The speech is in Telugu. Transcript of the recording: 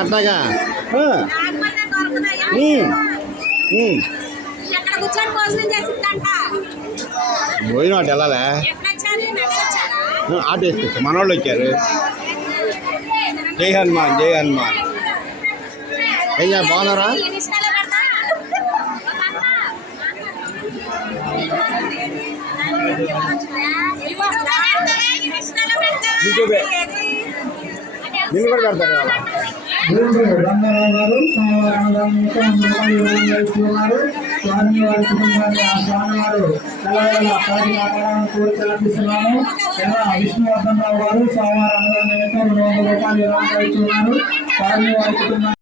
అట్లాగా భోజనం అటు వెళ్ళాలా ఆటో వేసుకొచ్చా మనోళ్ళు వచ్చారు. జై హనుమాన్ జై హనుమాన్. ఏం చేయాలి బాగున్నారా? నిన్ను కూడా పెడతారు కదా. రంగారావు గారు స్వామివారు స్వామి వారి కుటుంబాన్ని ఆ స్వామివారు ఎలాగలా కోరికలపిస్తున్నాము. విష్ణువర్ధన్ రావు గారు స్వామివారి అనుదానం 200 రూపాయలు ఇవ్వాలని స్వామి వారి కుటుంబాన్ని